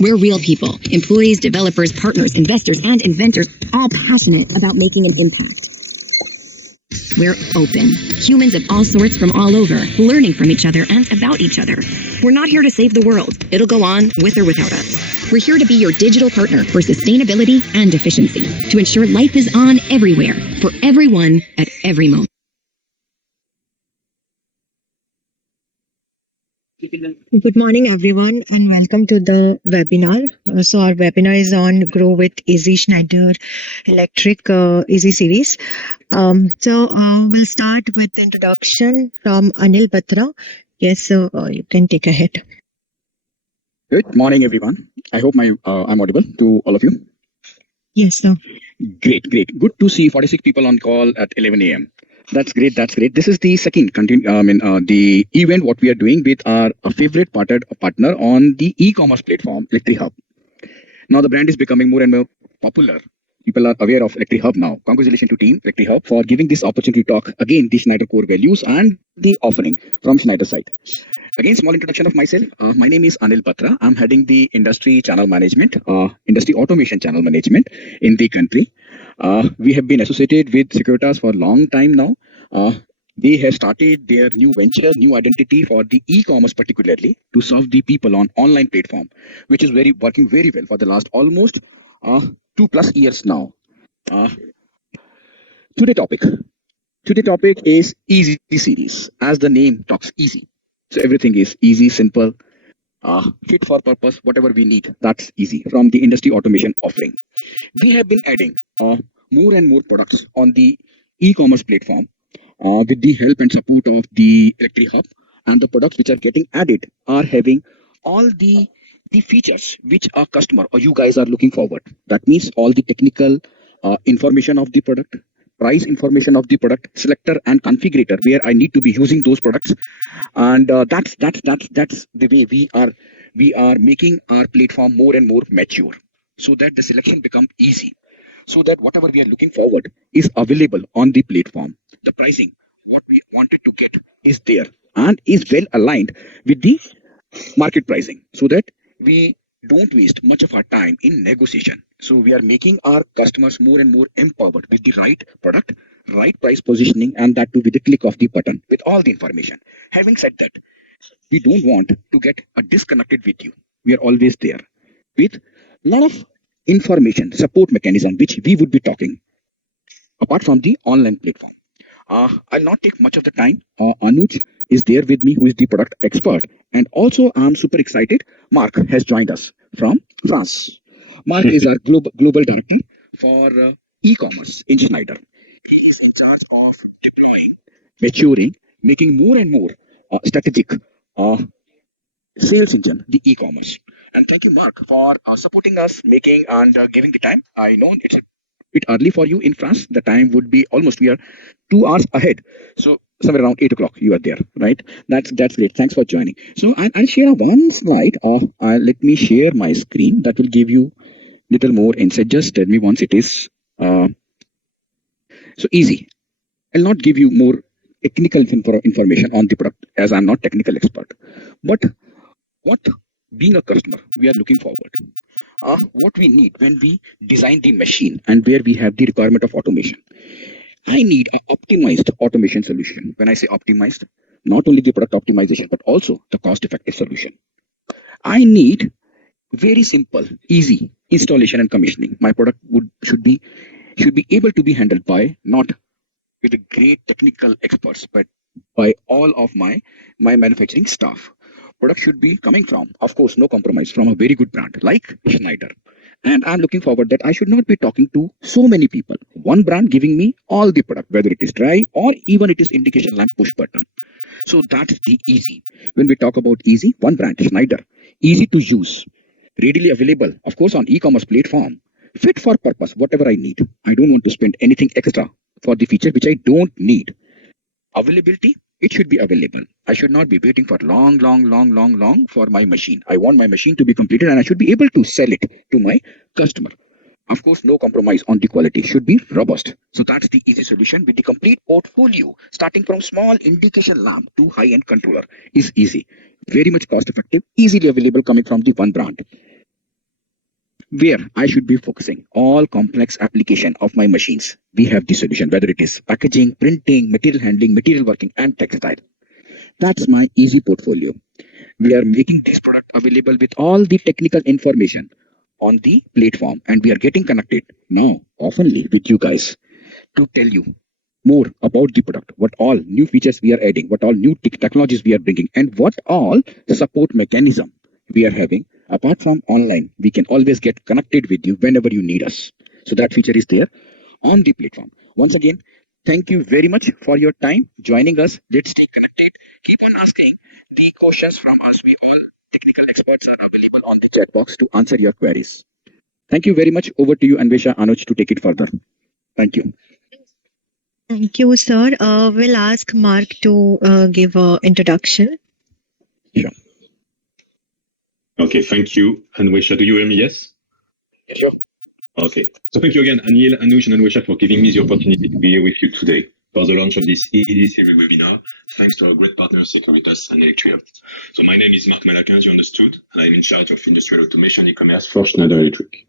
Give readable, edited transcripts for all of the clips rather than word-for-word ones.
We're real people, employees, developers, partners, investors, and inventors, all passionate about making an impact. We're open. Humans of all sorts from all over, learning from each other and about each other. We're not here to save the world. It'll go on with or without us. We're here to be your digital partner for sustainability and efficiency, to ensure life is on everywhere, for everyone, at every moment. Good morning, everyone, and welcome to the webinar. So our webinar is on Grow with Easy Schneider Electric Easy Series. We'll start with the introduction from Anil Batra. Yes, so you can take ahead. Good morning, everyone. I hope I'm audible to all of you. Yes, sir. Great. Good to see 46 people on call at 11 a.m. That's great. This is the second the event what we are doing with our favorite partner on the e-commerce platform, ElectriHub. Now the brand is becoming more and more popular. People are aware of ElectriHub now. Congratulations to team ElectriHub for giving this opportunity to talk again the Schneider core values and the offering from Schneider side. Again, small introduction of myself. My name is Anil Batra. I'm heading the industry channel management, industry automation channel management in the country. We have been associated with Securitas for a long time now. They have started their new venture, new identity for the e-commerce particularly to serve the people on online platform, which is working very well for the last almost 2+ years now. Today topic is Easy Series. As the name talks, easy. So everything is easy, simple, fit for purpose, whatever we need, that's easy from the industry automation offering. We have been adding more and more products on the e-commerce platform with the help and support of the ElectriHub, and the products which are getting added are having all the features which our customer or you guys are looking forward. That means all the technical information of the product, price information of the product, selector and configurator where I need to be using those products, and that's the way we are making our platform more and more mature, so that the selection become easy, so that whatever we are looking forward is available on the platform. The pricing, what we wanted to get is there and is well aligned with the market pricing, so that we don't waste much of our time in negotiation. So we are making our customers more and more empowered with the right product, right price positioning, and that too with the click of the button with all the information. Having said that, we don't want to get disconnected with you. We are always there with a lot of information support mechanism which we would be talking apart from the online platform. I'll not take much of the time. Anuj is there with me, who is the product expert, and also I'm super excited. Mark has joined us from France. Mark is our global director for e-commerce in Schneider. He is in charge of deploying, maturing, making more and more strategic sales engine, the e-commerce. And thank you, Mark, for supporting us, making and giving the time. I know it's a bit early for you in France. The time would be almost, we are 2 hours ahead. So somewhere around 8 o'clock you are there, right? That's great. Thanks for joining. So I'll share one slide. Let me share my screen. That will give you little more insight. Just tell me once it is so easy. I'll not give you more technical information on the product as I'm not technical expert. But what being a customer we are looking forward, what we need when we design the machine and where we have the requirement of automation. I need an optimized automation solution. When I say optimized, not only the product optimization, but also the cost-effective solution. I need very simple, easy installation and commissioning. My product should be able to be handled by not with the great technical experts, but by all of my manufacturing staff. Product should be coming from, of course, no compromise, from a very good brand like Schneider. And I'm looking forward that I should not be talking to so many people. One brand giving me all the product, whether it is dry or even it is indication lamp push button. So that's the easy. When we talk about easy, one brand, Schneider, easy to use, readily available, of course, on e-commerce platform, fit for purpose, whatever I need. I don't want to spend anything extra for the feature which I don't need. Availability, it should be available. I should not be waiting for long for my machine. I want my machine to be completed and I should be able to sell it to my customer. Of course, no compromise on the quality, should be robust. So that's the easy solution with the complete portfolio, starting from small indication lamp to high-end controller is easy. Very much cost effective, easily available coming from the one brand. where I should be focusing all complex application of my machines. We have the solution, whether it is packaging, printing, material handling, material working, and textile. That's my easy portfolio. We are making this product available with all the technical information on the platform, and we are getting connected now oftenly with you guys to tell you more about the product, what all new features we are adding, what all new technologies we are bringing, and what all support mechanism we are having. Apart from online, we can always get connected with you whenever you need us. So that feature is there on the platform. Once again, thank you very much for your time joining us. Let's stay connected. Keep on asking the questions from us. We all technical experts are available on the chat box to answer your queries. Thank you very much. Over to you, Anvesha, Anuj, to take it further. Thank you. Thank you, sir. We'll ask Mark to give an introduction. Sure. Okay, thank you. Anwesha, do you hear me? Yes? Sure. Okay. So thank you again, Anil, Anush, and Anwesha, for giving me the opportunity to be here with you today for the launch of this Easy Series webinar, thanks to our great partners, Securitas and ElectriHub. So my name is Mark Malakin, as you understood, and I'm in charge of industrial automation e-commerce for Schneider Electric.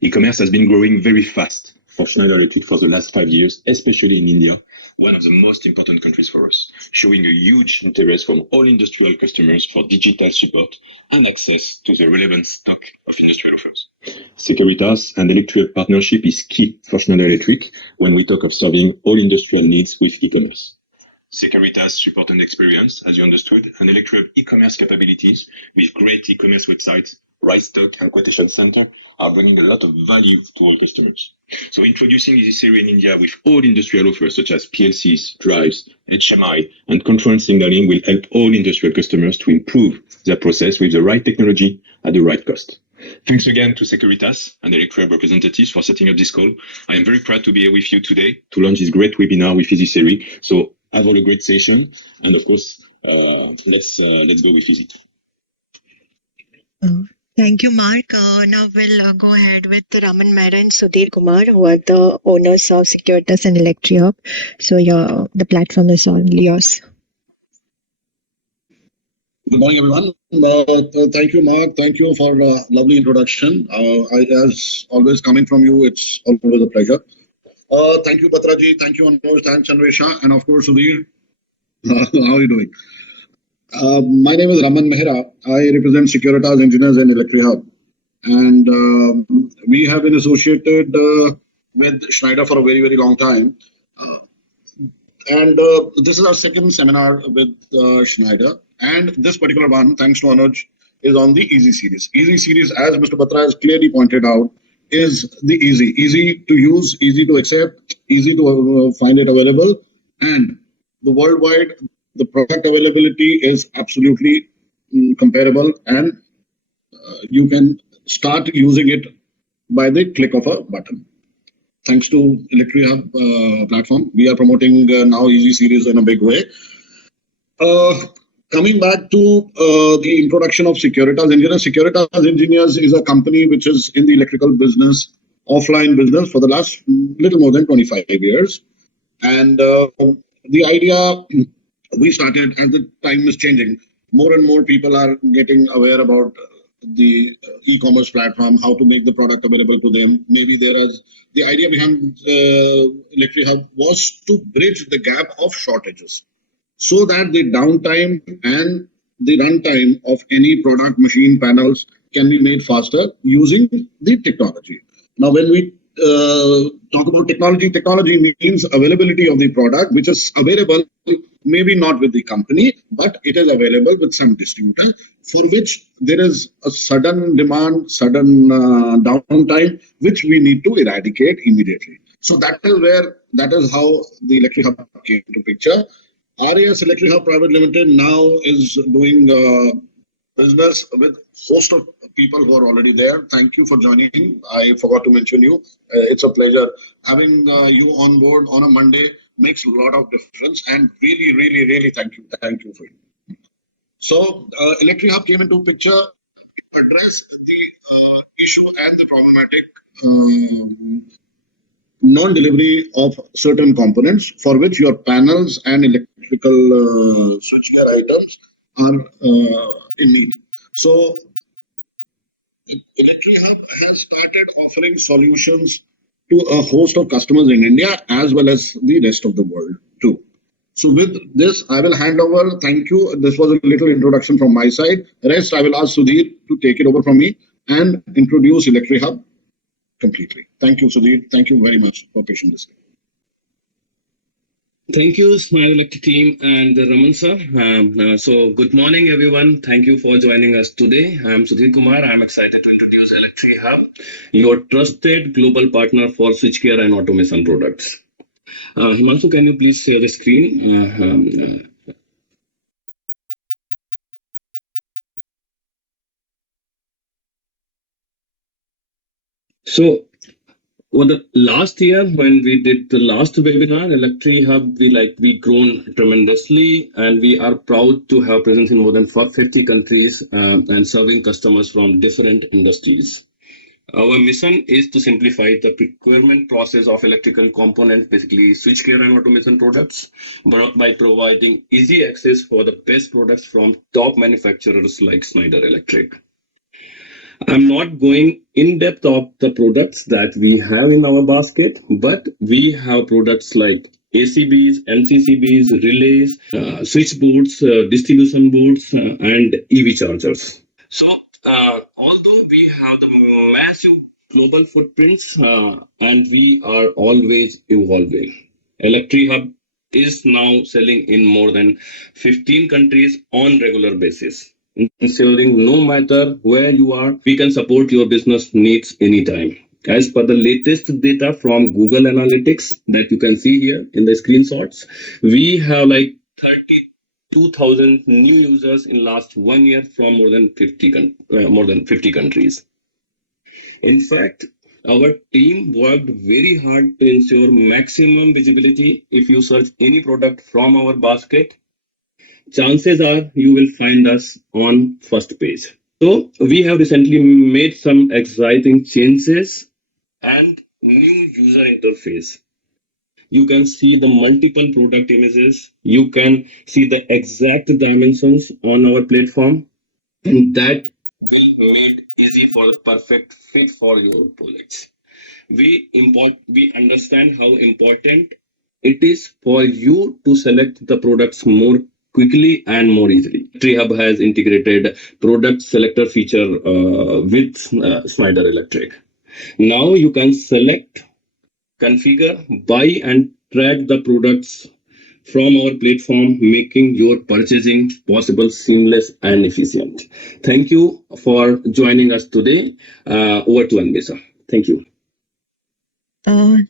E-commerce has been growing very fast for Schneider Electric for the last 5 years, especially in India, one of the most important countries for us, showing a huge interest from all industrial customers for digital support and access to the relevant stock of industrial offers. Securitas and ElectriHub partnership is key for Schneider Electric when we talk of serving all industrial needs with e-commerce. Securitas support and experience, as you understood, and ElectriHub e-commerce capabilities with great e-commerce websites, right stock and quotation center are bringing a lot of value to all customers. So introducing Easy Series in India with all industrial offers such as PLCs, drives, HMI, and control signaling will help all industrial customers to improve their process with the right technology at the right cost. Thanks again to Securitas and ElectriHub representatives for setting up this call. I am very proud to be here with you today to launch this great webinar with Easy Series. So have all a great session, and of course, let's go with Easy. Thank you, Mark. Now we'll go ahead with Raman Mehra and Sudhir Kumar, who are the owners of Securitas and ElectriHub. So the platform is all yours. Good morning, everyone. Thank you, Mark. Thank you for a lovely introduction. As always, coming from you, it's always a pleasure. Thank you, Batraji. Thank you, Anuj. Thanks, Anvesha. And of course, Sudhir. How are you doing? My name is Raman Mehra. I represent Securitas Engineers and ElectriHub. And we have been associated with Schneider for a very, very long time. And this is our second seminar with Schneider. And this particular one, thanks to Anuj, is on the Easy Series. Easy Series, as Mr. Batra has clearly pointed out, is the easy to use, easy to accept, easy to find it available. And the worldwide, the product availability is absolutely comparable. And you can start using it by the click of a button. Thanks to ElectriHub platform, we are promoting now Easy Series in a big way. Coming back to the introduction of Securitas Engineers. Securitas Engineers is a company which is in the electrical business, offline business for the last little more than 25 years. And the idea we started, as the time is changing, more and more people are getting aware about the e-commerce platform, how to make the product available to them. Maybe there is the idea behind ElectriHub was to bridge the gap of shortages, so that the downtime and the runtime of any product, machine, panels can be made faster using the technology. Now, when we talk about technology means availability of the product, which is available, maybe not with the company, but it is available with some distributor, for which there is a sudden demand, sudden downtime, which we need to eradicate immediately. So that is how the ElectriHub came into picture. RAS ElectriHub Private Limited now is doing business with a host of people who are already there. Thank you for joining. I forgot to mention you. It's a pleasure. Having you on board on a Monday makes a lot of difference, and really thank you for it. So ElectriHub came into picture to address the issue and the problematic non-delivery of certain components for which your panels and electrical switchgear items are in need. So ElectriHub has started offering solutions to a host of customers in India as well as the rest of the world too. So with this, I will hand over. Thank you. This was a little introduction from my side. Rest, I will ask Sudhir to take it over from me and introduce ElectriHub completely. Thank you, Sudhir. Thank you very much for patient listening. Thank you, Schneider Electric team and Raman sir. So good morning, everyone. Thank you for joining us today. I'm Sudhir Kumar. I'm excited to introduce ElectriHub, your trusted global partner for switchgear and automation products. Himanshu, can you please share the screen? So over the last year, when we did the last webinar, ElectriHub, we grown tremendously, and we are proud to have presence in more than 50 countries and serving customers from different industries. Our mission is to simplify the procurement process of electrical components, basically switchgear and automation products, by providing easy access for the best products from top manufacturers like Schneider Electric. I'm not going in depth of the products that we have in our basket, but we have products like ACBs, MCCBs, relays, switchboards, distribution boards, and EV chargers. So, although we have the massive global footprints and we are always evolving, ElectriHub is now selling in more than 15 countries on regular basis, ensuring no matter where you are, we can support your business needs anytime. As per the latest data from Google Analytics that you can see here in the screenshots, we have like 32,000 new users in last 1 year from more than 50 countries. In fact, our team worked very hard to ensure maximum visibility. If you search any product from our basket, chances are you will find us on first page. So we have recently made some exciting changes and new user interface. You can see the multiple product images. You can see the exact dimensions on our platform, and that will make easy for the perfect fit for your products. We understand how important it is for you to select the products more quickly and more easily. ElectriHub has integrated product selector feature with Schneider Electric. Now you can select, configure, buy, and track the products from our platform, making your purchasing possible, seamless, and efficient. Thank you for joining us today. Over to Anvisa. Thank you.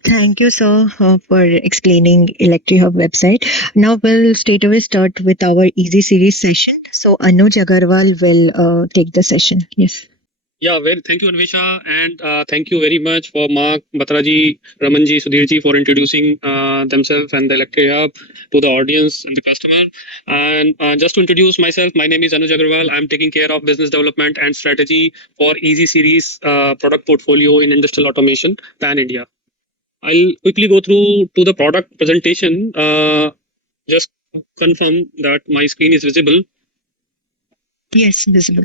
Thank you, sir, for explaining ElectriHub website. Now we'll straight away start with our Easy Series session. So Anuj Agarwal will take the session. Yes. Yeah, well, thank you, Anvesha, and thank you very much for Mark, Batraji, Ramanji, Sudhirji for introducing themselves and the ElectriHub to the audience and the customer. And just to introduce myself, my name is Anuj Agarwal. I'm taking care of business development and strategy for Easy Series product portfolio in industrial automation, Pan India. I'll quickly go through to the product presentation. Just confirm that my screen is visible. Yes, visible.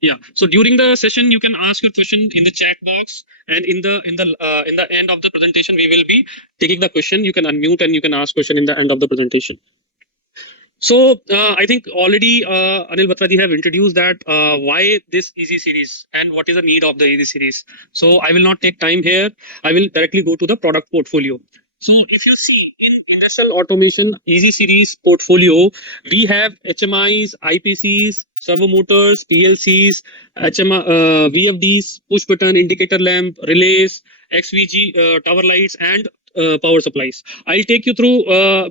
Yeah. So during the session, you can ask your question in the chat box, and in the end of the presentation, we will be taking the question. You can unmute and you can ask question in the end of the presentation. So I think already Anil Batraji have introduced that why this Easy Series and what is the need of the Easy Series. So I will not take time here. I will directly go to the product portfolio. So if you see in industrial automation Easy Series portfolio, we have HMIs, IPCs, servo motors, PLCs, VFDs, push button, indicator lamp, relays, XVG, tower lights, and power supplies. I'll take you through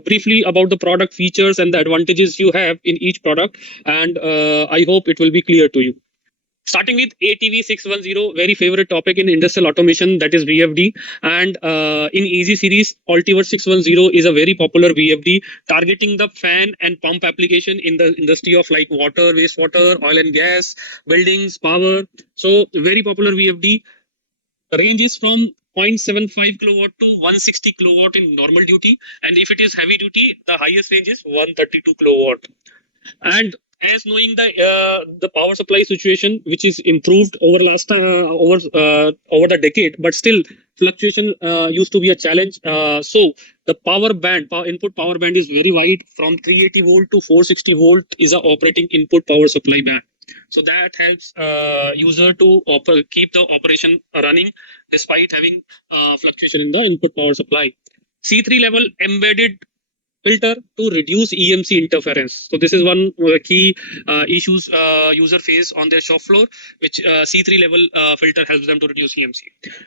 briefly about the product features and the advantages you have in each product, and I hope it will be clear to you. Starting with ATV610, very favorite topic in industrial automation, that is VFD. And in Easy Series, Altiverse 610 is a very popular VFD targeting the fan and pump application in the industry of like water, wastewater, oil and gas, buildings, power. So very popular VFD. The range is from 0.75 kilowatt to 160 kilowatt in normal duty. And if it is heavy duty, the highest range is 132 kilowatt. And as knowing the power supply situation, which is improved over over the decade, but still fluctuation used to be a challenge. So the input power band is very wide, from 380 volt to 460 volt is a operating input power supply band. So that helps user to keep the operation running despite having fluctuation in the input power supply. C3 level embedded filter to reduce EMC interference. So this is one key issues user face on their shop floor, which C3 level filter helps them to reduce EMC.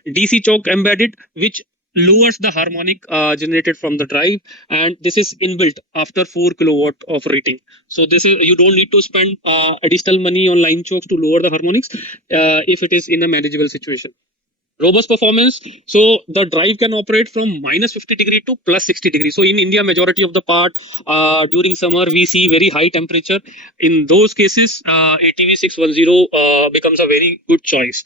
DC choke embedded, which lowers the harmonic generated from the drive, and this is inbuilt after 4 kilowatt of rating. So this is, you don't need to spend additional money on line chokes to lower the harmonics if it is in a manageable situation. Robust performance, so the drive can operate from minus 50 degree to plus 60 degree. So in India, majority of the part during summer we see very high temperature. In those cases, ATV 610 becomes a very good choice.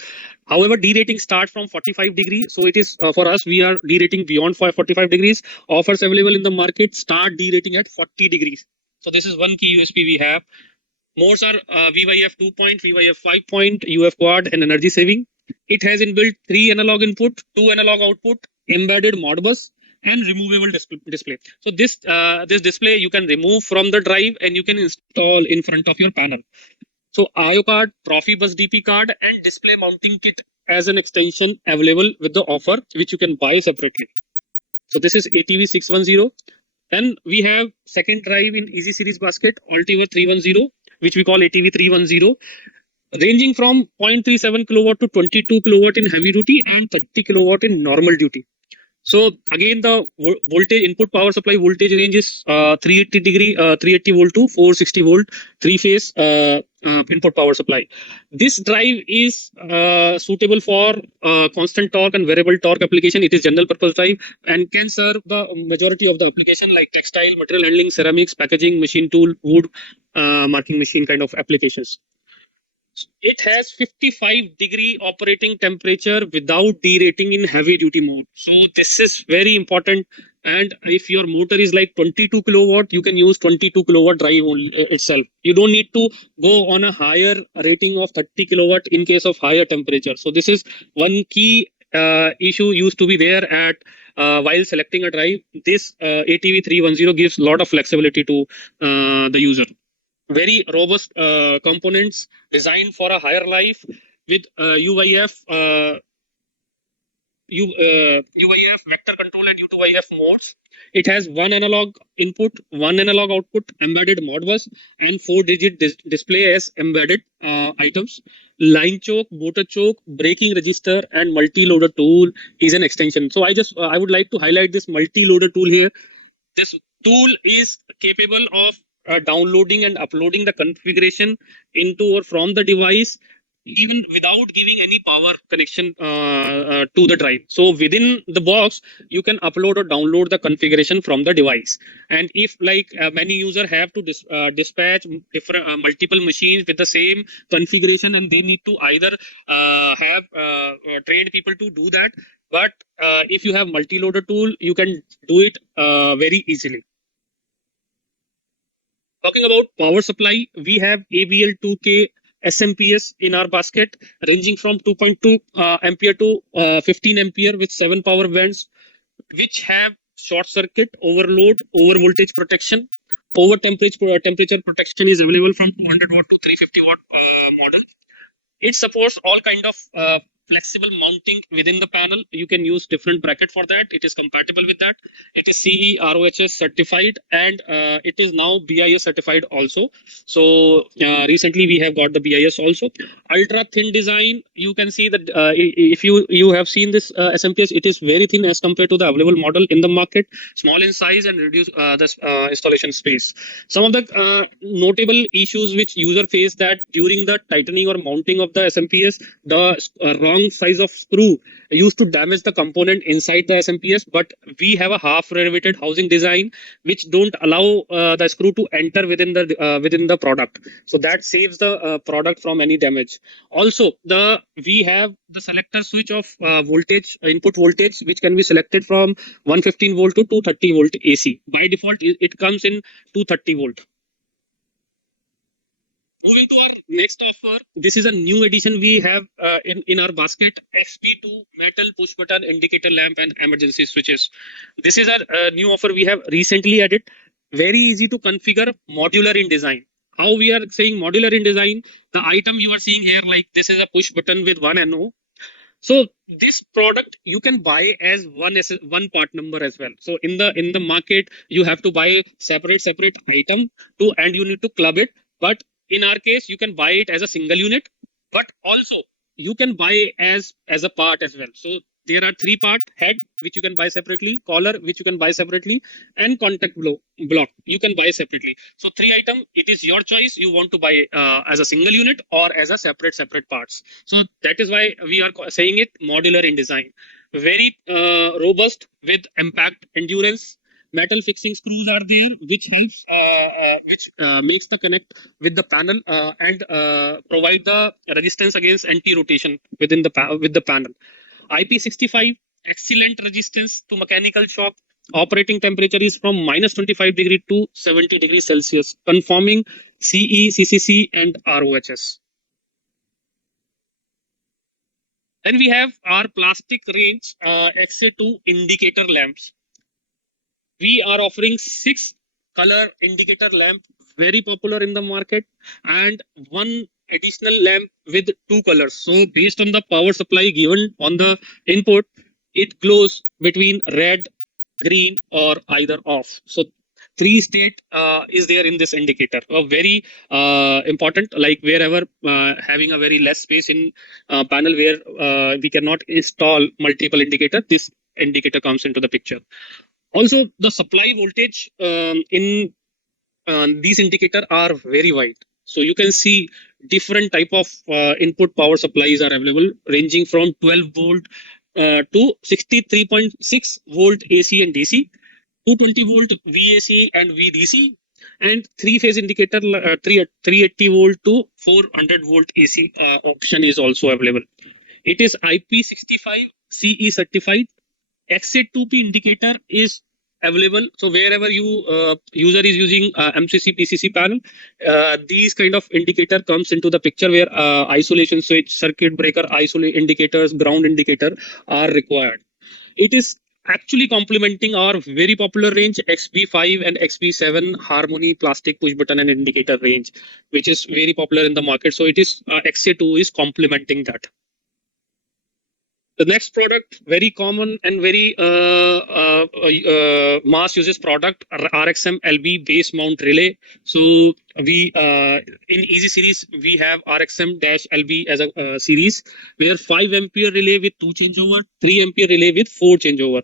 However, derating starts from 45 degrees. So it is for us, we are derating beyond 45 degrees. Offers available in the market start derating at 40 degrees. So this is one key USP we have. Modes are VYF 2 point, VYF 5 point, UF quad, and energy saving. It has inbuilt 3 analog input, 2 analog output, embedded Modbus, and removable display. So this display you can remove from the drive and you can install in front of your panel. So IO card, Profibus DP card, and display mounting kit as an extension available with the offer, which you can buy separately. So this is ATV 610. Then we have second drive in Easy Series basket, Altiver 310, which we call ATV 310. Ranging from 0.37 kilowatt to 22 kilowatt in heavy duty and 30 kilowatt in normal duty. So again, the voltage input power supply voltage range is 380 volt to 460 volt, 3-phase input power supply. This drive is suitable for constant torque and variable torque application. It is general purpose drive and can serve the majority of the application like textile, material handling, ceramics, packaging, machine tool, wood, marking machine kind of applications. It has 55 degree operating temperature without derating in heavy duty mode. So this is very important. And if your motor is like 22 kilowatt, you can use 22 kilowatt drive itself. You don't need to go on a higher rating of 30 kilowatt in case of higher temperature. So this is one key issue used to be there at while selecting a drive. This ATV 310 gives a lot of flexibility to the user. Very robust components designed for a higher life with UYF vector control and UYF modes. It has 1 analog input, 1 analog output, embedded Modbus, and 4-digit display as embedded items. Line choke, motor choke, braking register, and multi-loader tool is an extension. So I would like to highlight this multi-loader tool here. This tool is capable of downloading and uploading the configuration into or from the device even without giving any power connection to the drive. So within the box, you can upload or download the configuration from the device. And if like many users have to dispatch different multiple machines with the same configuration, and they need to either have trained people to do that. But if you have multi-loader tool, you can do it very easily. Talking about power supply, we have ABL 2K SMPS in our basket, ranging from 2.2 ampere to 15 ampere with 7 power bands, which have short circuit, overload, over voltage protection. Over temperature protection is available from 200 watt to 350 watt model. It supports all kind of flexible mounting within the panel. You can use different bracket for that. It is compatible with that. It is CE ROHS certified, and it is now BIS certified also. So recently we have got the BIS also. Ultra thin design. You can see that if you have seen this SMPS, it is very thin as compared to the available model in the market. Small in size and reduce the installation space. Some of the notable issues which user face that during the tightening or mounting of the SMPS, the wrong size of screw used to damage the component inside the SMPS, but we have a half riveted housing design which don't allow the screw to enter within the product. So that saves the product from any damage. Also, we have the selector switch of input voltage, which can be selected from 115 volt to 230 volt AC. By default, it comes in 230 volt. Moving to our next offer, this is a new addition we have in our basket, XP2 metal push button indicator lamp and emergency switches. This is a new offer we have recently added. Very easy to configure, modular in design. How we are saying modular in design, the item you are seeing here, like this is a push button with one NO. So this product you can buy as one part number as well. So in the market you have to buy separate item to, and you need to club it. But in our case you can buy it as a single unit, but also you can buy as a part as well. So there are 3-part: head, which you can buy separately; collar, which you can buy separately; and contact block you can buy separately. So 3 item, it is your choice. You want to buy as a single unit or as a separate parts. So that is why we are saying it modular in design. Very robust with impact endurance. Metal fixing screws are there, which helps, which makes the connect with the panel and provide the resistance against anti-rotation within with the panel. IP65, excellent resistance to mechanical shock. Operating temperature is from -25 to 70 degrees Celsius, conforming CE, CCC, and ROHS. Then we have our plastic range XA2 indicator lamps. We are offering 6 color indicator lamp, very popular in the market, and 1 additional lamp with 2 colors. So based on the power supply given on the input, it glows between red, green, or either off. So 3 state is there in this indicator. Very important, like wherever having a very less space in panel where we cannot install multiple indicator, this indicator comes into the picture. Also, the supply voltage in these indicators are very wide. So you can see different type of input power supplies are available, ranging from 12 volt to 63.6 volt AC and DC, 220 volt VAC and VDC, and 3-phase indicator 380 volt to 400 volt AC option is also available. It is IP65 CE certified. XA2P indicator is available. So wherever you user is using MCC PCC panel, these kind of indicator comes into the picture, where isolation switch, circuit breaker, isolate indicators, ground indicator are required. It is actually complementing our very popular range XB5 and XB7 Harmony plastic push button and indicator range, which is very popular in the market. So it is XA2 is complementing that. The next product, very common and very mass uses product, RXM LB base mount relay. So we in Easy Series we have RXM-LB as a series, where 5 ampere relay with 2 changeover, 3 ampere relay with 4 changeover.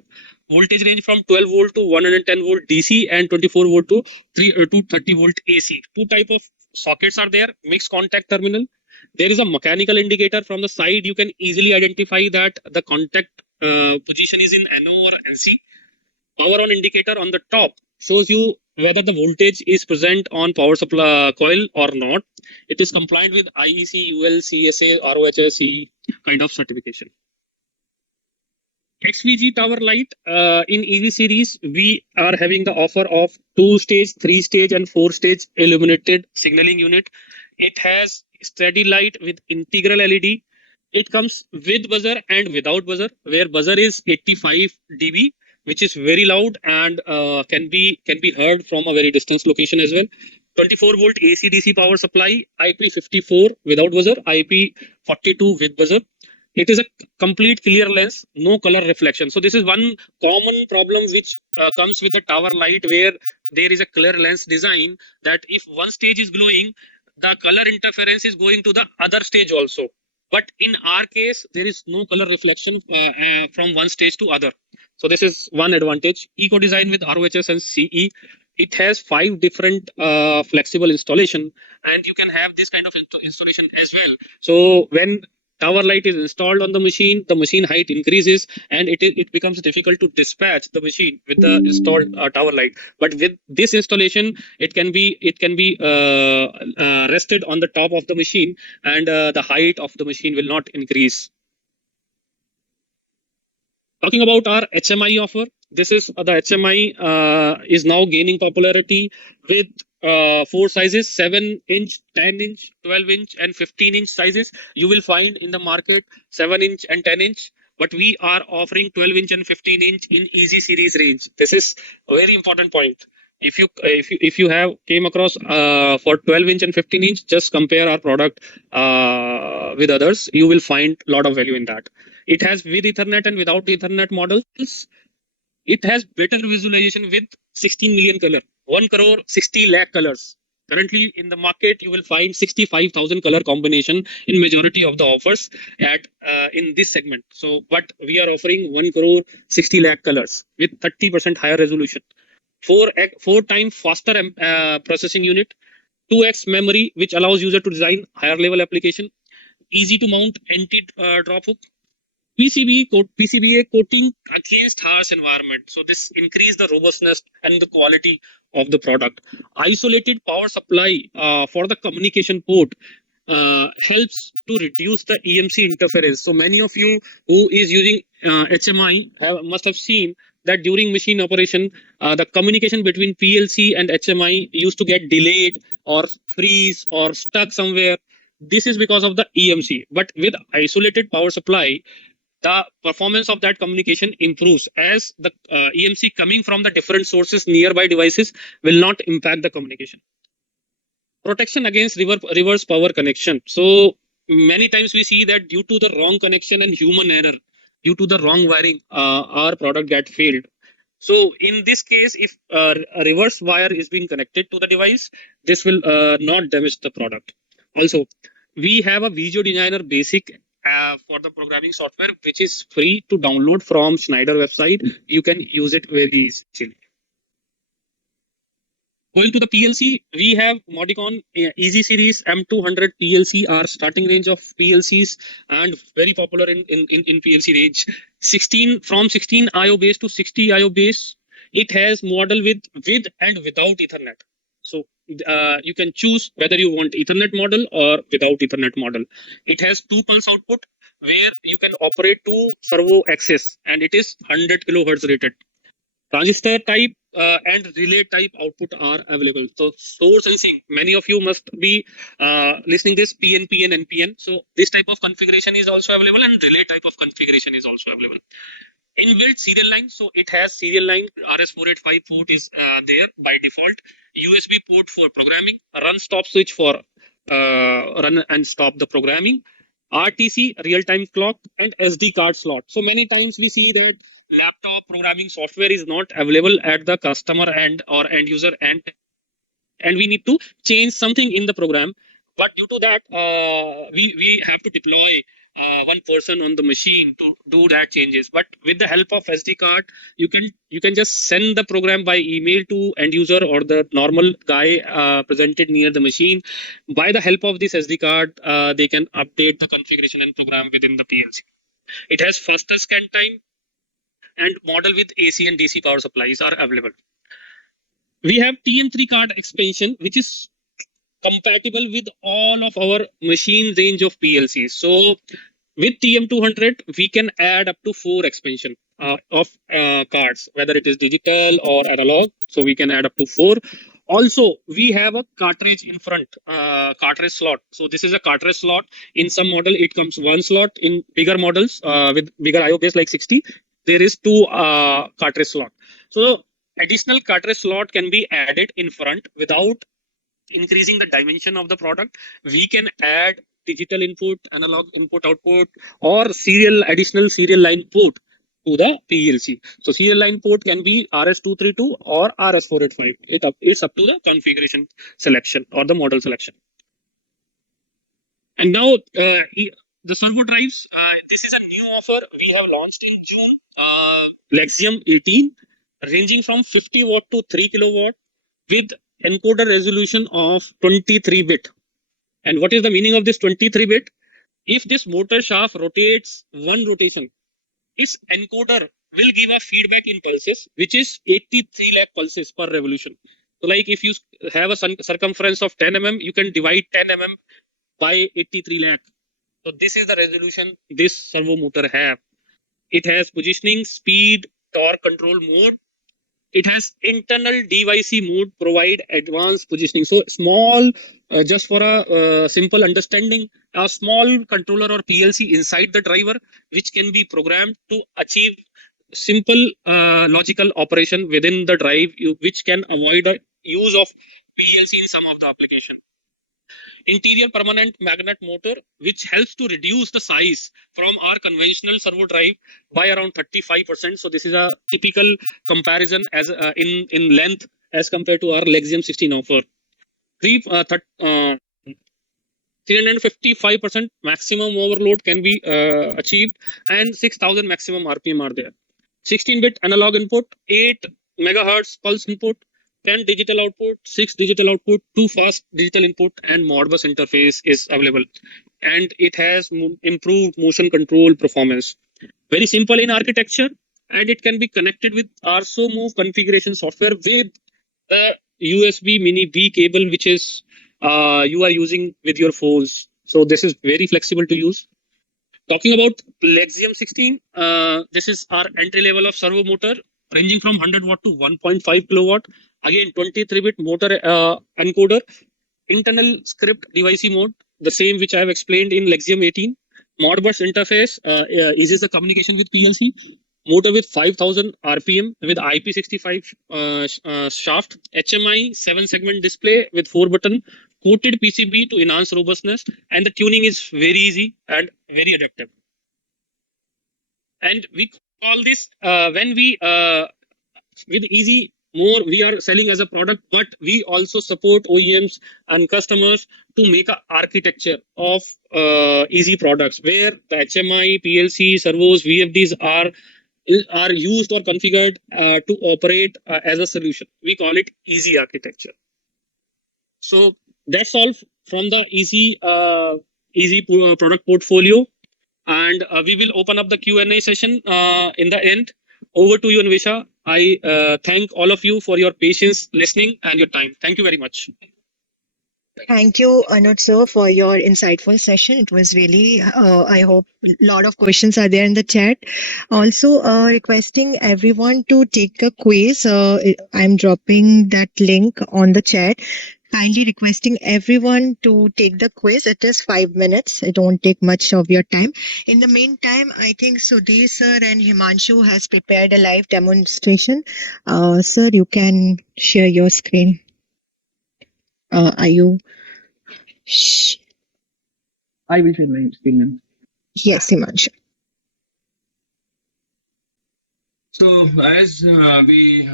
Voltage range from 12 volt to 110 volt DC and 24 volt to 30 volt AC. 2 type of sockets are there: mixed contact terminal. There is a mechanical indicator from the side. You can easily identify that the contact position is in NO or NC. Power on indicator on the top shows you whether the voltage is present on power supply coil or not. It is compliant with IEC, UL, CSA, ROHS, CE kind of certification. XVG tower light in Easy Series, we are having the offer of 2-stage, 3-stage, and 4-stage illuminated signaling unit. It has steady light with integral LED. It comes with buzzer and without buzzer, where buzzer is 85 dB, which is very loud and can be heard from a very distant location as well. 24 volt AC DC power supply, IP54 without buzzer, IP42 with buzzer. It is a complete clear lens, no color reflection. So this is one common problem which comes with the tower light, where there is a clear lens design, that if one stage is glowing, the color interference is going to the other stage also. But in our case, there is no color reflection from one stage to other. So this is one advantage. Eco design with ROHS and CE. It has 5 different flexible installation, and you can have this kind of installation as well. So when tower light is installed on the machine height increases, and it becomes difficult to dispatch the machine with the installed tower light. But with this installation, it can be rested on the top of the machine, and the height of the machine will not increase. Talking about our HMI offer, this is the HMI is now gaining popularity with four sizes: 7-inch, 10-inch, 12-inch, and 15-inch sizes. You will find in the market 7-inch and 10-inch, but we are offering 12-inch and 15-inch in Easy Series range. This is a very important point. If you have came across for 12-inch and 15-inch, just compare our product with others. You will find a lot of value in that. It has with Ethernet and without Ethernet models. It has better visualization with 16 million color, 1 crore 60 lakh colors. Currently in the market, you will find 65,000 color combination in majority of the offers at in this segment. So, but we are offering 1 crore 60 lakh colors with 30% higher resolution, 4 times faster processing unit, 2x memory, which allows user to design higher level application, easy to mount anti drop hook, PCBA coating against harsh environment. So this increase the robustness and the quality of the product. Isolated power supply for the communication port helps to reduce the EMC interference. So many of you who is using HMI must have seen that during machine operation, the communication between PLC and HMI used to get delayed or freeze or stuck somewhere. This is because of the EMC. But with isolated power supply, the performance of that communication improves, as the EMC coming from the different sources nearby devices will not impact the communication. Protection against reverse power connection. So many times we see that due to the wrong connection and human error, due to the wrong wiring, our product get failed. So in this case, if a reverse wire is being connected to the device, this will not damage the product. Also, we have a Visual Designer Basic for the programming software, which is free to download from Schneider website. You can use it very easily. Going to the PLC, we have Modicon Easy Series M200 PLC, our starting range of PLCs, and very popular in PLC range. 16 IO base to 60 IO base. It has model with and without Ethernet. So you can choose whether you want Ethernet model or without Ethernet model. It has 2 pulse output where you can operate 2 servo axis, and it is 100 kilohertz rated. Transistor type and relay type output are available. So source sensing, many of you must be listening this PNP and NPN. So this type of configuration is also available, and relay type of configuration is also available. Inbuilt serial line, so it has serial line. RS485 port is there by default. USB port for programming, run stop switch for run and stop the programming, RTC real time clock, and SD card slot. So many times we see that laptop programming software is not available at the customer end or end user end, and we need to change something in the program. But due to that, we have to deploy one person on the machine to do that changes. But with the help of SD card, you can just send the program by email to end user or the normal guy presented near the machine. By the help of this SD card, they can update the configuration and program within the PLC. It has faster scan time, and model with AC and DC power supplies are available. We have TM3 card expansion, which is compatible with all of our machine range of PLCs. So with TM200, we can add up to 4 expansion of cards, whether it is digital or analog. So we can add up to 4. Also, we have a cartridge in front, cartridge slot. So this is a cartridge slot. In some model, it comes 1 slot. In bigger models with bigger IO base like 60, there is 2 cartridge slot. So additional cartridge slot can be added in front without increasing the dimension of the product. We can add digital input, analog input output, or additional serial line port to the PLC. So serial line port can be RS232 or RS485. It's up to the configuration selection or the model selection. And now the servo drives, this is a new offer we have launched in June. Lexium 18, ranging from 50 watt to 3 kilowatt with encoder resolution of 23 bit. And what is the meaning of this 23 bit? If this motor shaft rotates 1 rotation, its encoder will give a feedback in pulses, which is 83 lakh pulses per revolution. So like if you have a circumference of 10 mm, you can divide 10 mm by 83 lakh. So this is the resolution this servo motor have. It has positioning, speed, torque control mode. It has internal DYC mode, provide advanced positioning. So small, just for a simple understanding, a small controller or PLC inside the driver, which can be programmed to achieve simple logical operation within the drive, which can avoid the use of PLC in some of the application. Interior permanent magnet motor, which helps to reduce the size from our conventional servo drive by around 35%. So this is a typical comparison as in length as compared to our Lexium 16 offer. 355% maximum overload can be achieved, and 6,000 maximum RPM are there. 16-bit analog input, 8 megahertz pulse input, 10 digital output, 6 digital output, 2 fast digital input, and Modbus interface is available. And it has improved motion control performance. Very simple in architecture, and it can be connected with RSO Move configuration software with the USB mini B cable, which is you are using with your phones. So this is very flexible to use. Talking about Lexium 16, this is our entry level of servo motor, ranging from 100 watt to 1.5 kilowatt. Again, 23-bit motor encoder, internal script DYC mode, the same which I have explained in Lexium 18. Modbus interface is the communication with PLC. Motor with 5,000 RPM with IP65 shaft, HMI 7-segment display with 4-button, coated PCB to enhance robustness, and the tuning is very easy and very adaptive. And we call this when we with Easy more we are selling as a product, but we also support OEMs and customers to make an architecture of Easy products where the HMI, PLC, servos, VFDs are used or configured to operate as a solution. We call it Easy architecture. So that's all from the Easy product portfolio, and we will open up the Q&A session in the end. Over to you, Anvisha. I thank all of you for your patience, listening, and your time. Thank you very much. Thank you, Anuj sir, for your insightful session. It was really, I hope a lot of questions are there in the chat. Also, requesting everyone to take a quiz. I'm dropping that link on the chat. Kindly requesting everyone to take the quiz. It is 5 minutes. It won't take much of your time. In the meantime, I think Sudhir sir and Himanshu has prepared a live demonstration. Sir, you can share your screen. Are you? I will share my screen. Yes, Himanshu. So as we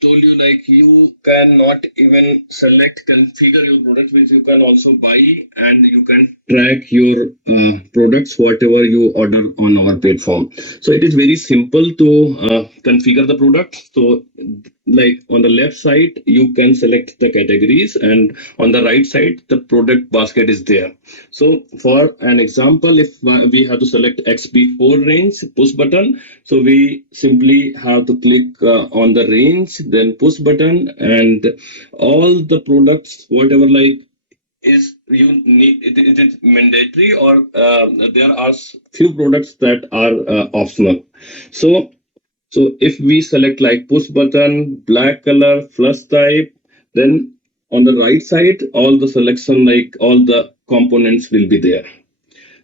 told you, like you cannot even select, configure your product, which you can also buy, and you can track your products, whatever you order on our platform. So it is very simple to configure the product. So like on the left side, you can select the categories, and on the right side, the product basket is there. So for an example, if we have to select XB4 range push button, so we simply have to click on the range, then push button, and all the products, whatever like is you need, it is mandatory, or there are few products that are optional. So if we select like push button, black color, flush type, then on the right side, all the selection, like all the components will be there.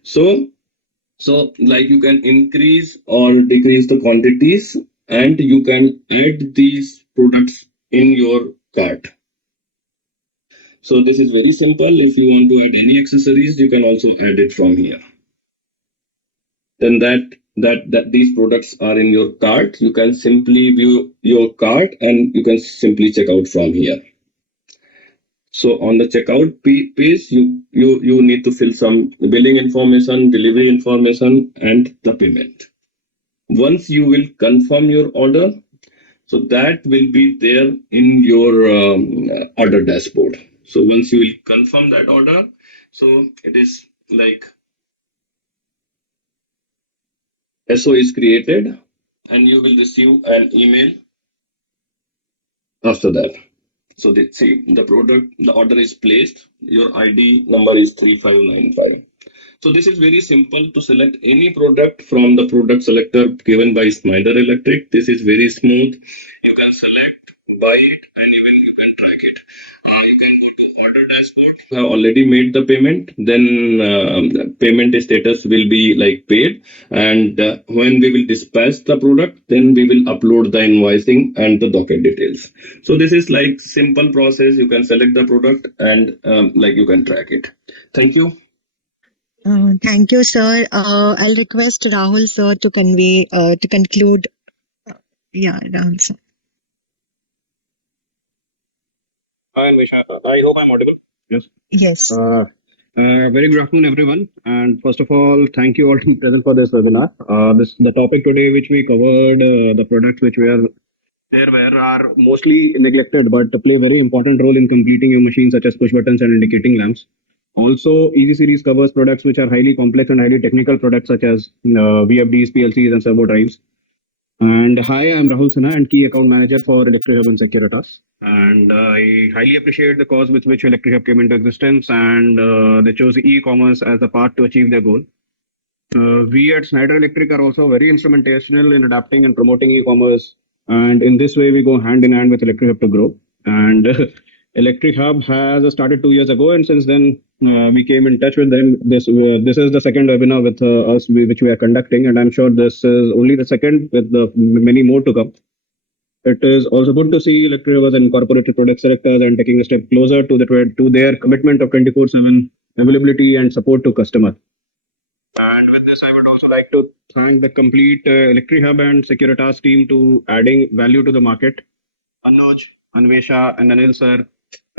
So like you can increase or decrease the quantities, and you can add these products in your cart. So this is very simple. If you want to add any accessories, you can also add it from here. Then that these products are in your cart, you can simply view your cart and you can simply check out from here. So on the checkout page, you need to fill some billing information, delivery information, and the payment. Once you will confirm your order, so that will be there in your order dashboard. So once you will confirm that order, so it is like SO is created, and you will receive an email after that. So the order is placed, your ID number is 3595. So this is very simple to select any product from the product selector given by Schneider Electric. This is very smooth. You can select buy it, and even you can track it. You can go to order dashboard. You have already made the payment, then the payment status will be like paid, and when we will dispatch the product, then we will upload the invoicing and the docket details. So this is like simple process. You can select the product and like you can track it. Thank you. Thank you, sir. I'll request Rahul, sir, to conclude. Yeah, Rahul, sir. Hi, Anvesha. I hope I'm audible. Yes. Yes. Very good afternoon, everyone. And first of all, thank you all to be present for this webinar. The topic today, which we covered, the products which are mostly neglected, but play a very important role in completing your machines, such as push buttons and indicating lamps. Also, Easy Series covers products which are highly complex and highly technical products, such as VFDs, PLCs, and servo drives. And hi, I'm Rahul Sinha and Key Account Manager for ElectriHub and Securitas. And I highly appreciate the cause with which ElectriHub came into existence, and they chose e-commerce as the path to achieve their goal. We at Schneider Electric are also very instrumental in adapting and promoting e-commerce, and in this way we go hand in hand with ElectriHub to grow. And ElectriHub has started 2 years ago, and since then we came in touch with them. This is the second webinar with us which we are conducting, and I'm sure this is only the second with the many more to come. It is also good to see ElectriHub as an incorporated product selectors and taking a step closer to their commitment of 24/7 availability and support to customer. And with this, I would also like to thank the complete ElectriHub and Securitas team to adding value to the market. Anuj, Anvesha, and Anil sir,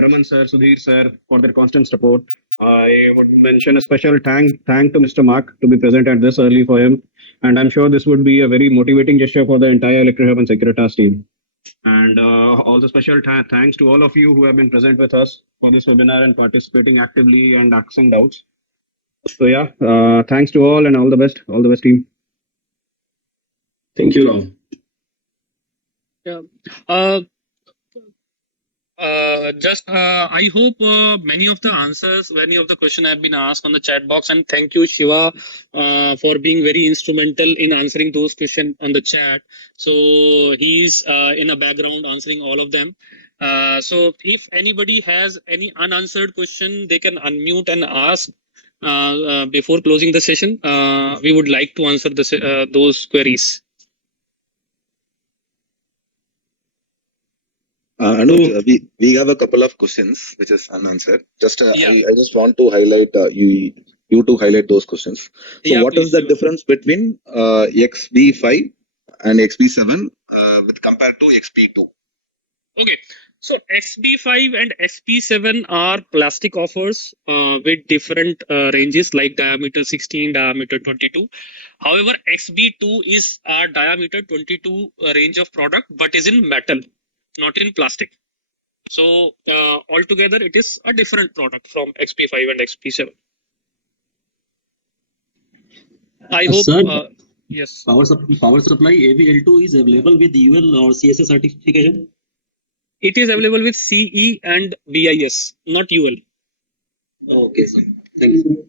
Raman sir, Sudhir sir, for their constant support. I would mention a special thank to Mr. Mark to be present at this early for him. And I'm sure this would be a very motivating gesture for the entire ElectriHub and Securitas team. And also special thanks to all of you who have been present with us for this webinar and participating actively and asking doubts. So yeah, thanks to all and all the best team. Thank you, Ram. Yeah. I hope many of the questions have been asked on the chat box, and thank you, Shiva, for being very instrumental in answering those questions on the chat. So he's in the background answering all of them. So if anybody has any unanswered question, they can unmute and ask before closing the session. We would like to answer those queries. We have a couple of questions which is unanswered. Yeah. I just want to highlight you to highlight those questions. So Yeah, what is please, the Shiva. difference between XB5 and XB7 with compared to XP2? Okay, so XB5 and XP7 are plastic offers with different ranges like diameter 16, diameter 22. However, XB2 is a diameter 22 range of product, but is in metal, not in plastic. So altogether, it is a different product from XP5 and XP7. I hope. Sir, Yes. power supply AVL2 is available with UL or CSS certification? It is available with CE and BIS, not UL. Okay, sir. Thank you.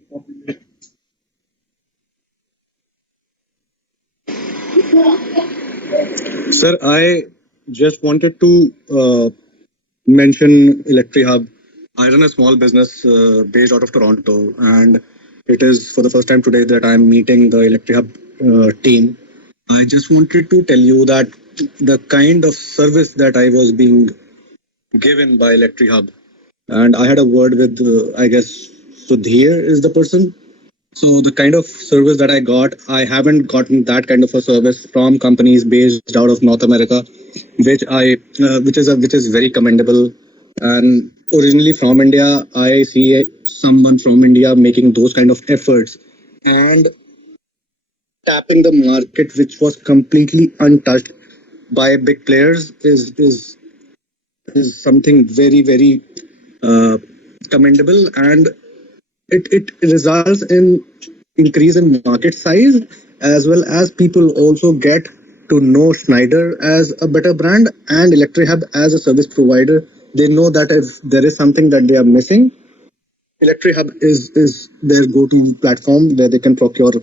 Sir, I just wanted to mention ElectriHub. I run a small business based out of Toronto, and it is for the first time today that I'm meeting the ElectriHub team. I just wanted to tell you that the kind of service that I was being given by ElectriHub, and I had a word with, I guess, Sudhir is the person. So the kind of service that I got, I haven't gotten that kind of a service from companies based out of North America, which is very commendable. And originally from India, I see someone from India making those kind of efforts and tapping the market, which was completely untouched by big players, is something very commendable, and it results in increase in market size, as well as people also get to know Schneider as a better brand and ElectriHub as a service provider. They know that if there is something that they are missing, ElectriHub is their go-to platform where they can procure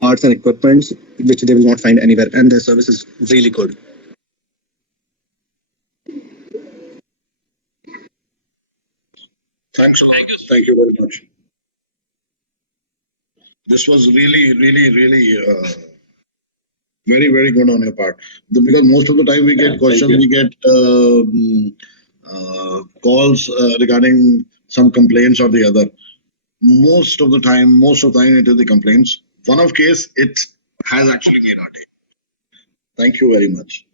parts and equipments which they will not find anywhere, and their service is really good. Thanks a lot. Thank you very much. This was really, really, really very, very good on your part. Because most of the time we get questions, we get calls regarding some complaints or the other. Most of the time it is the complaints. One of case, it has actually made our day. Thank you very much.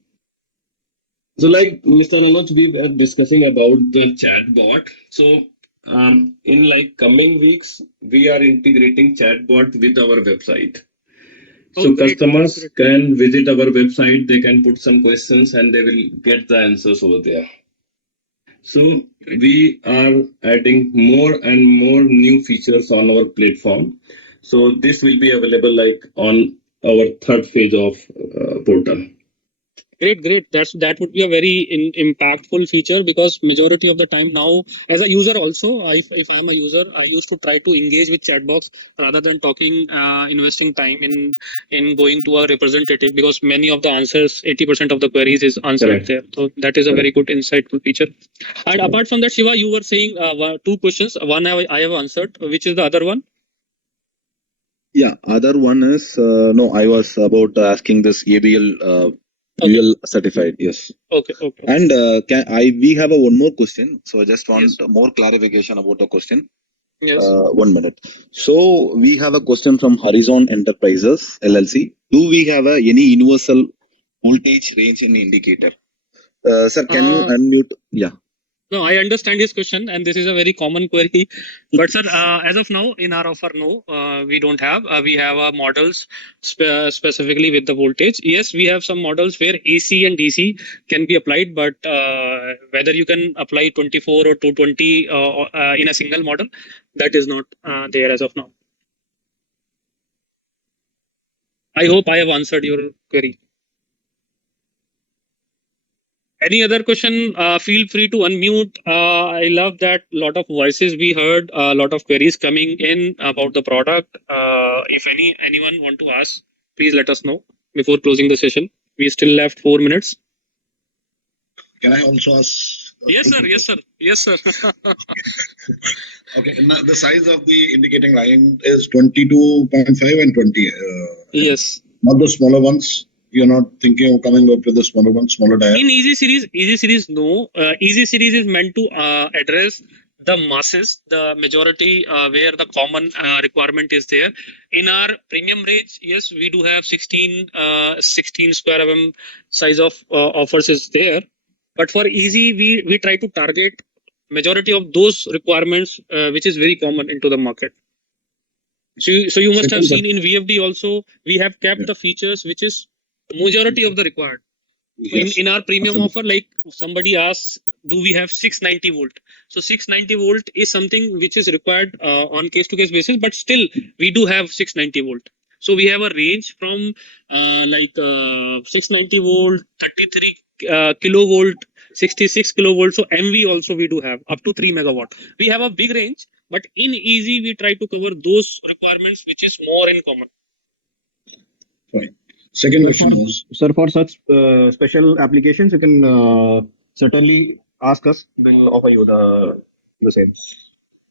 So, like Mr. Manoj, we were discussing about the chatbot. So, in like coming weeks, we are integrating chatbot with our website. So customers can visit our website, they can put some questions and they will get the answers over there. So we are adding more and more new features on our platform. So this will be available like on our third phase of portal. Great. That would be a very impactful feature, because majority of the time now, as a user also, if I'm a user, I used to try to engage with chatbox rather than talking, investing time in going to a representative, because many of the answers, 80% of the queries is answered there. So that is a very good insightful feature. And apart from that, Shiva, you were saying two questions. One I have answered. Which is the other one? Yeah, other one is no. I was about asking this ABL. UL certified, yes. Okay. And we have one more question. So I just want more clarification about the question. Yes. 1 minute. So we have a question from Horizon Enterprises LLC. Do we have any universal voltage range in indicator? Sir, can you unmute? Yeah. No, I understand his question, and this is a very common query. But sir, as of now, in our offer, no, we don't have. We have models specifically with the voltage. Yes, we have some models where AC and DC can be applied, but whether you can apply 24 or 220 in a single model, that is not there as of now. I hope I have answered your query. Any other question? Feel free to unmute. I love that lot of voices we heard, a lot of queries coming in about the product. If anyone want to ask, please let us know before closing the session. We still left 4 minutes. Can I also ask? Yes, sir. Okay, now the size of the indicating line is 22.5 and 20. Yes. Not the smaller ones. You're not thinking of coming up with the smaller one, smaller diameter? In Easy Series, no. Easy Series is meant to address the masses, the majority where the common requirement is there. In our premium range, yes, we do have 16 square mm size of offers is there. But for Easy, we try to target majority of those requirements which is very common into the market. So you must have seen in VFD also, we have kept the features which is majority of the required. Yes. In our premium offer, like somebody asks, do we have 690 volt? So 690 volt is something which is required on case to case basis, but still we do have 690 volt. So we have a range from 690 volt, 33 kilovolt, 66 kilovolt. So MV also we do have up to 3 megawatt. We have a big range, but in Easy we try to cover those requirements which is more in common. Fine. Second question was, Sir, for such special applications, you can certainly ask us. We will offer you the same.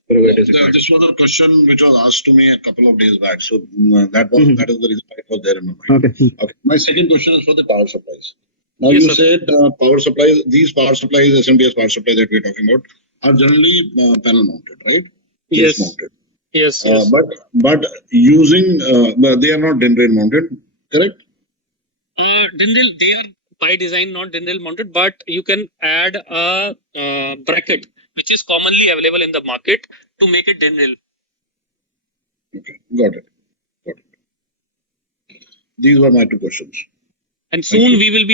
this was a question which was asked to me a couple of days back. So that is the reason why it was there in my mind. Okay. My second question is for the power supplies. Now Yes, you sir. said power supplies, these power supplies, SMPS power supply that we're talking about, are generally panel mounted, right? Yes. Case mounted. Yes. But using, they are not DIN rail mounted, correct? Dindle, they are by design not dindle mounted, but you can add a bracket which is commonly available in the market to make it dindle. Okay, got it. These were my two questions. And soon we will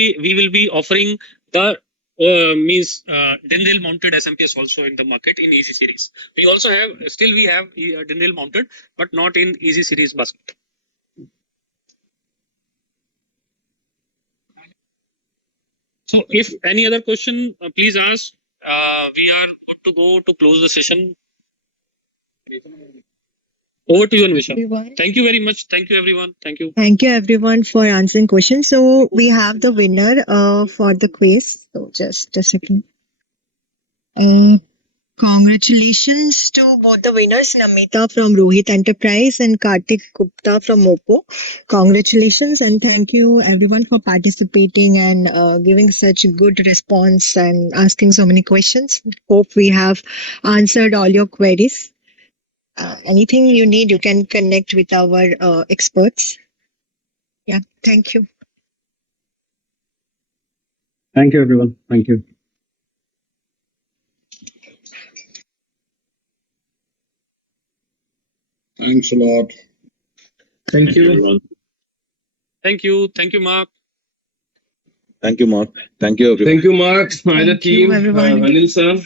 be offering the dindle mounted SMPS also in the market in Easy Series. We also have dindle mounted, but not in Easy Series basket. So if any other question, please ask. We are good to go to close the session. Over to you, Anvisha. Everyone. Thank you very much. Thank you, everyone. Thank you. Thank you, everyone, for answering questions. So we have the winner for the quiz. So just a second. Congratulations to both the winners, Namita from Rohit Enterprise and Kartik Gupta from Mopo. Congratulations and thank you everyone for participating and giving such good response and asking so many questions. Hope we have answered all your queries. Anything you need, you can connect with our experts. Yeah, thank you. Thank you, everyone. Thank you. Thanks a lot. Thank you. everyone. Thank you. Thank you, Mark. Thank you, Mark. Thank you, everyone. Thank you, Mark, Schneider Thank you, team, everyone. Anil sir.